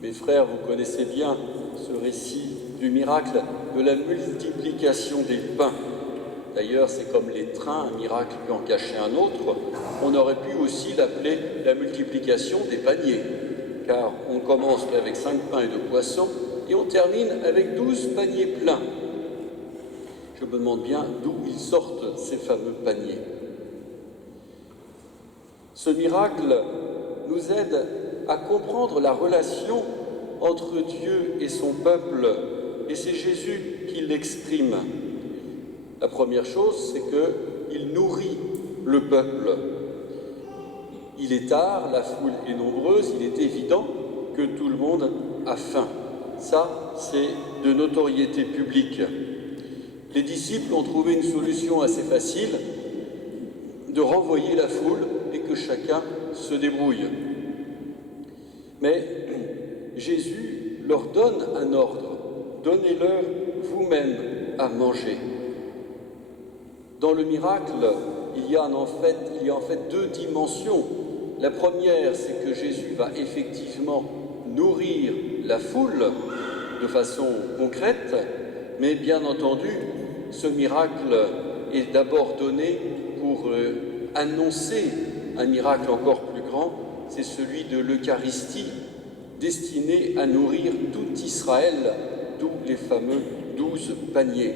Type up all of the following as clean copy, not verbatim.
Mes frères, vous connaissez bien ce récit du miracle de la multiplication des pains. D'ailleurs, c'est comme les trains, un miracle peut en cacher un autre. On aurait pu aussi l'appeler la multiplication des paniers, car on commence avec 5 pains et 2 poissons et on termine avec 12 paniers pleins. Je me demande bien d'où ils sortent ces fameux paniers. Ce miracle nous aide à comprendre la relation entre Dieu et son peuple, et c'est Jésus qui l'exprime. La première chose, c'est qu'il nourrit le peuple. Il est tard, la foule est nombreuse, il est évident que tout le monde a faim. Ça, c'est de notoriété publique. Les disciples ont trouvé une solution assez facile, de renvoyer la foule et que chacun se débrouille. Mais Jésus leur donne un ordre, donnez-leur vous-même à manger. Dans le miracle, il y a en fait 2 dimensions. La première, c'est que Jésus va effectivement nourrir la foule de façon concrète, mais bien entendu, ce miracle est d'abord donné pour annoncer un miracle encore plus grand, c'est celui de l'Eucharistie, destiné à nourrir tout Israël, d'où les fameux 12 paniers.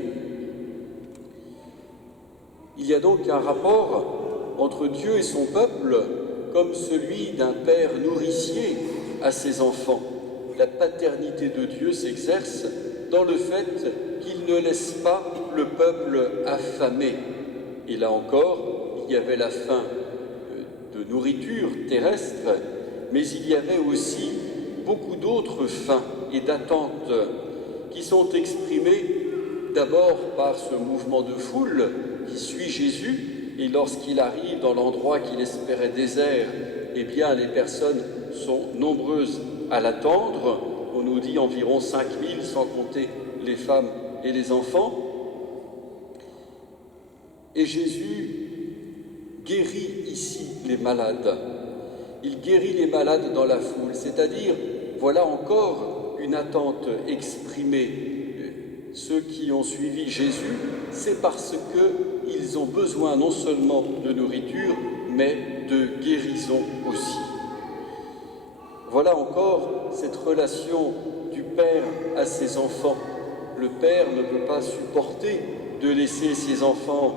Il y a donc un rapport entre Dieu et son peuple comme celui d'un père nourricier à ses enfants. La paternité de Dieu s'exerce dans le fait qu'il ne laisse pas le peuple affamé. Et là encore, il y avait la faim de nourriture terrestre, mais il y avait aussi beaucoup d'autres faims et d'attentes qui sont exprimées d'abord par ce mouvement de foule qui suit Jésus, et lorsqu'il arrive dans l'endroit qu'il espérait désert, eh bien les personnes sont nombreuses à l'attendre. On nous dit environ 5000, sans compter les femmes et les enfants. Et Jésus guérit ici les malades. Il guérit les malades dans la foule, c'est-à-dire, voilà encore une attente exprimée. Ceux qui ont suivi Jésus, c'est parce qu'ils ont besoin non seulement de nourriture, mais de guérison aussi. Voilà encore cette relation du Père à ses enfants. Le Père ne peut pas supporter de laisser ses enfants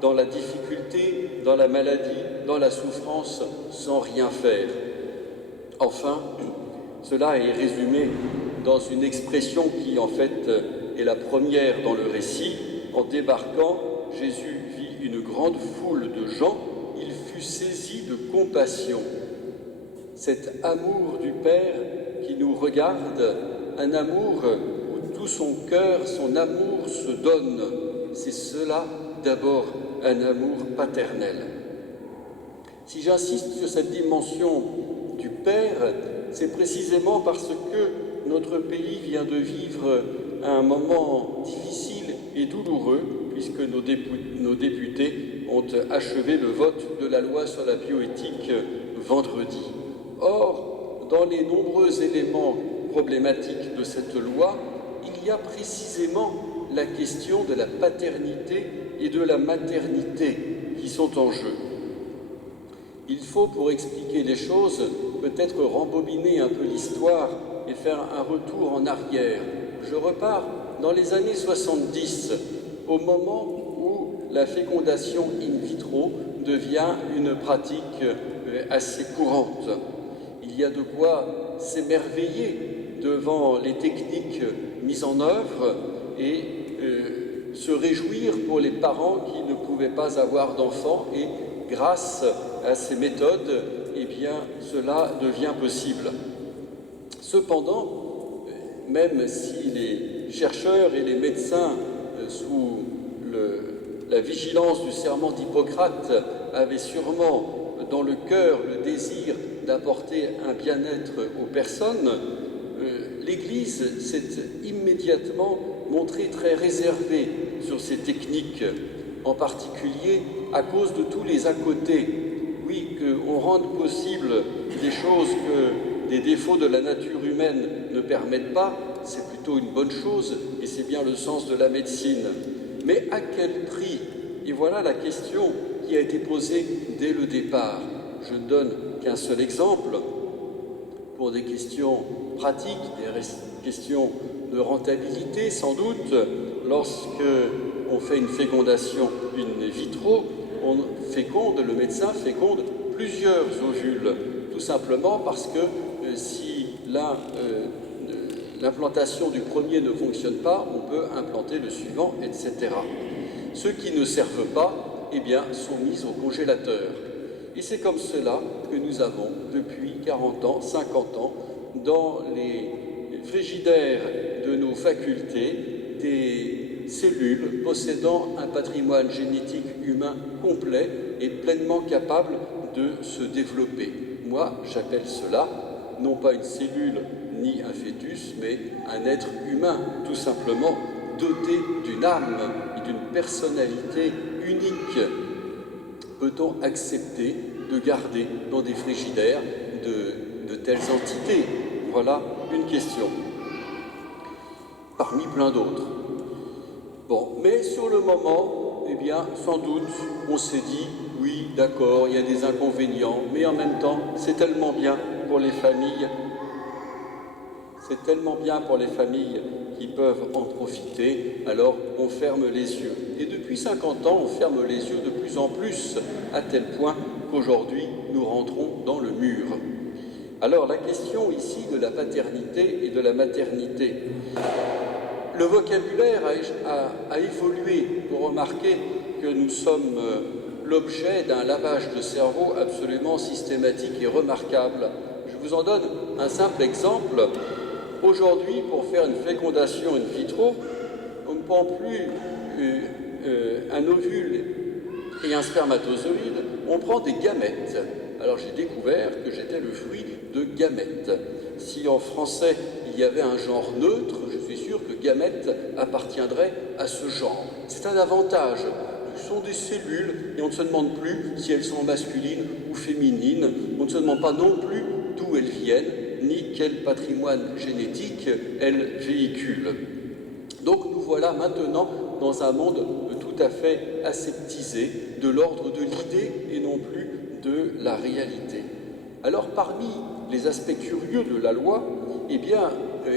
dans la difficulté, dans la maladie, dans la souffrance, sans rien faire. Enfin, cela est résumé dans une expression qui, en fait, est la première dans le récit. En débarquant, Jésus vit une grande foule de gens, il fut saisi de compassion. Cet amour du Père qui nous regarde, un amour où tout son cœur, son amour se donne, c'est cela d'abord un amour paternel. Si j'insiste sur cette dimension du Père, c'est précisément parce que notre pays vient de vivre un moment difficile et douloureux, puisque nos députés ont achevé le vote de la loi sur la bioéthique vendredi. Or, dans les nombreux éléments problématiques de cette loi, il y a précisément la question de la paternité et de la maternité qui sont en jeu. Il faut, pour expliquer les choses, peut-être rembobiner un peu l'histoire et faire un retour en arrière. Je repars dans les années 70, au moment où la fécondation in vitro devient une pratique assez courante. Il y a de quoi s'émerveiller devant les techniques mises en œuvre et se réjouir pour les parents qui ne pouvaient pas avoir d'enfants, et grâce à ces méthodes, eh bien, cela devient possible. Cependant, même si les chercheurs et les médecins, sous la vigilance du serment d'Hippocrate, avaient sûrement dans le cœur le désir d'apporter un bien-être aux personnes, l'Église s'est immédiatement montrée très réservée sur ces techniques, en particulier à cause de tous les à-côtés. Oui, qu'on rende possible des choses que des défauts de la nature humaine ne permettent pas, c'est plutôt une bonne chose, et c'est bien le sens de la médecine. Mais à quel prix? Et voilà la question qui a été posée dès le départ. Je ne donne qu'un seul exemple pour des questions pratiques, des questions de rentabilité sans doute. Lorsque on fait une fécondation in vitro, le médecin féconde plusieurs ovules, tout simplement parce que si l'implantation du premier ne fonctionne pas, on peut implanter le suivant, etc. Ceux qui ne servent pas, eh bien, sont mis au congélateur. Et c'est comme cela que nous avons, depuis 40 ans, 50 ans, dans les frigidaires de nos facultés, des cellules possédant un patrimoine génétique humain complet et pleinement capable de se développer. Moi, j'appelle cela non pas une cellule ni un fœtus, mais un être humain, tout simplement, doté d'une âme et d'une personnalité unique. Peut-on accepter de garder dans des frigidaires de telles entités? Voilà une question, parmi plein d'autres. Bon, mais sur le moment, eh bien, sans doute, on s'est dit, oui, d'accord, il y a des inconvénients, mais en même temps, c'est tellement bien pour les familles, qui peuvent en profiter, alors on ferme les yeux. Et depuis 50 ans, on ferme les yeux de plus en plus, à tel point qu'aujourd'hui, nous rentrons dans le mur. Alors, la question ici de la paternité et de la maternité. Le vocabulaire a évolué pour remarquer que nous sommes l'objet d'un lavage de cerveau absolument systématique et remarquable. Je vous en donne un simple exemple. Aujourd'hui, pour faire une fécondation in vitro, on ne prend plus un ovule et un spermatozoïde, on prend des gamètes. Alors j'ai découvert que j'étais le fruit de gamètes. Si en français il y avait un genre neutre, je suis sûr que gamètes appartiendrait à ce genre. C'est un avantage. Ce sont des cellules et on ne se demande plus si elles sont masculines ou féminines. On ne se demande pas non plus d'où elles viennent, ni quel patrimoine génétique elles véhiculent. Donc nous voilà maintenant dans un monde tout à fait aseptisé, de l'ordre de l'idée et non plus de la réalité. Alors parmi les aspects curieux de la loi, eh bien,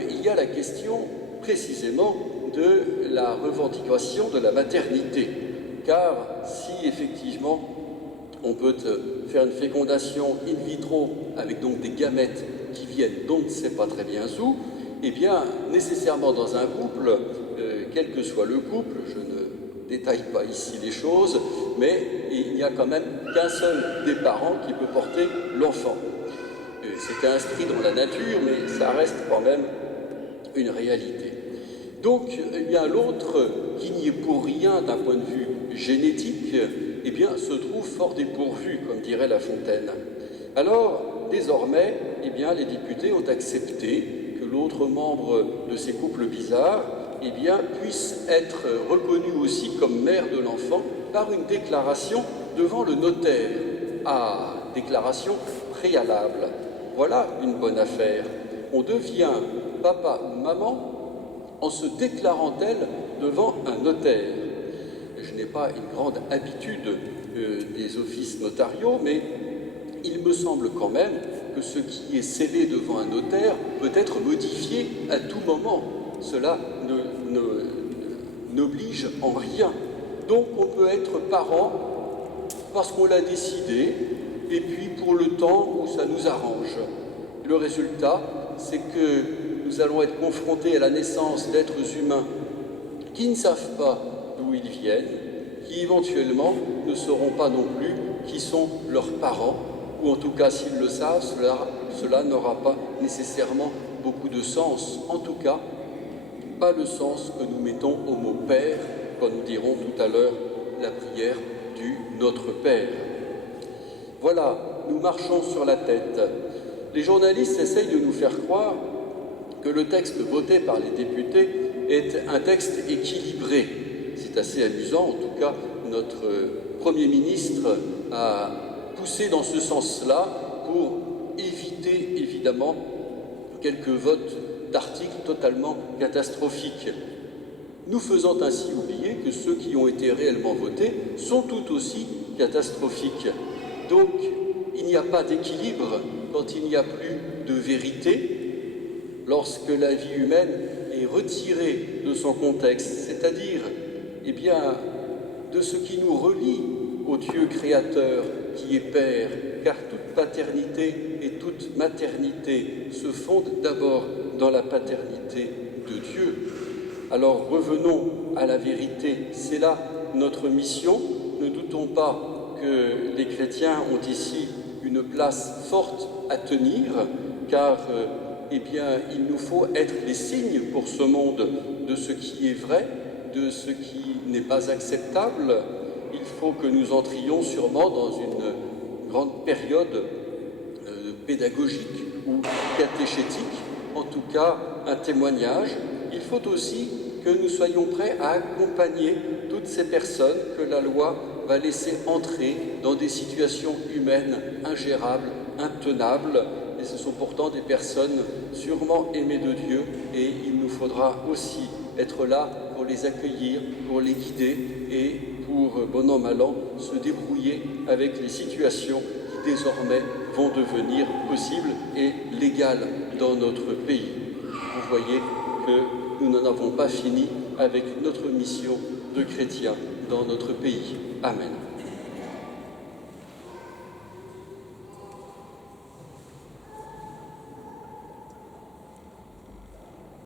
il y a la question précisément de la revendication de la maternité. Car si effectivement on peut faire une fécondation in vitro avec donc des gamètes qui viennent d'on ne sait pas très bien où, eh bien nécessairement dans un couple, quel que soit le couple, je ne détaille pas ici les choses, mais il n'y a quand même qu'un seul des parents qui peut porter l'enfant. C'est inscrit dans la nature, mais ça reste quand même une réalité. Donc, eh bien, l'autre, qui n'y est pour rien d'un point de vue génétique, eh bien, se trouve fort dépourvu, comme dirait La Fontaine. Alors, désormais, eh bien, les députés ont accepté que l'autre membre de ces couples bizarres, eh bien, puisse être reconnu aussi comme mère de l'enfant par une déclaration devant le notaire. Ah, déclaration préalable. Voilà une bonne affaire. On devient papa ou maman en se déclarant tel devant un notaire. Je n'ai pas une grande habitude des offices notariaux, mais il me semble quand même que ce qui est scellé devant un notaire peut être modifié à tout moment. Cela n'oblige en rien. Donc on peut être parent parce qu'on l'a décidé, et puis pour le temps où ça nous arrange. Le résultat, c'est que nous allons être confrontés à la naissance d'êtres humains qui ne savent pas d'où ils viennent, qui éventuellement ne sauront pas non plus qui sont leurs parents, ou en tout cas s'ils le savent, cela n'aura pas nécessairement beaucoup de sens. En tout cas, pas le sens que nous mettons au mot « Père » quand nous dirons tout à l'heure la prière du Notre Père. Voilà, nous marchons sur la tête. Les journalistes essayent de nous faire croire que le texte voté par les députés est un texte équilibré. C'est assez amusant, en tout cas, notre Premier ministre a poussé dans ce sens-là pour éviter évidemment quelques votes d'articles totalement catastrophiques, nous faisant ainsi oublier que ceux qui ont été réellement votés sont tout aussi catastrophiques. Donc, il n'y a pas d'équilibre quand il n'y a plus de vérité, lorsque la vie humaine est retirée de son contexte, c'est-à-dire, eh bien, de ce qui nous relie au Dieu créateur qui est Père, car toute paternité et toute maternité se fondent d'abord dans la paternité de Dieu. Alors revenons à la vérité, c'est là notre mission. Ne doutons pas que les chrétiens ont ici une place forte à tenir, car eh bien, il nous faut être les signes pour ce monde de ce qui est vrai, de ce qui n'est pas acceptable. Il faut que nous entrions sûrement dans une grande période pédagogique ou catéchétique, en tout cas un témoignage. Il faut aussi que nous soyons prêts à accompagner toutes ces personnes que la loi va laisser entrer dans des situations humaines ingérables, intenables. Et ce sont pourtant des personnes sûrement aimées de Dieu, et il nous faudra aussi être là pour les accueillir, pour les guider et pour, bon an, mal an, se débrouiller avec les situations qui désormais vont devenir possibles et légales dans notre pays. Vous voyez que nous n'en avons pas fini avec notre mission de chrétiens dans notre pays. Amen.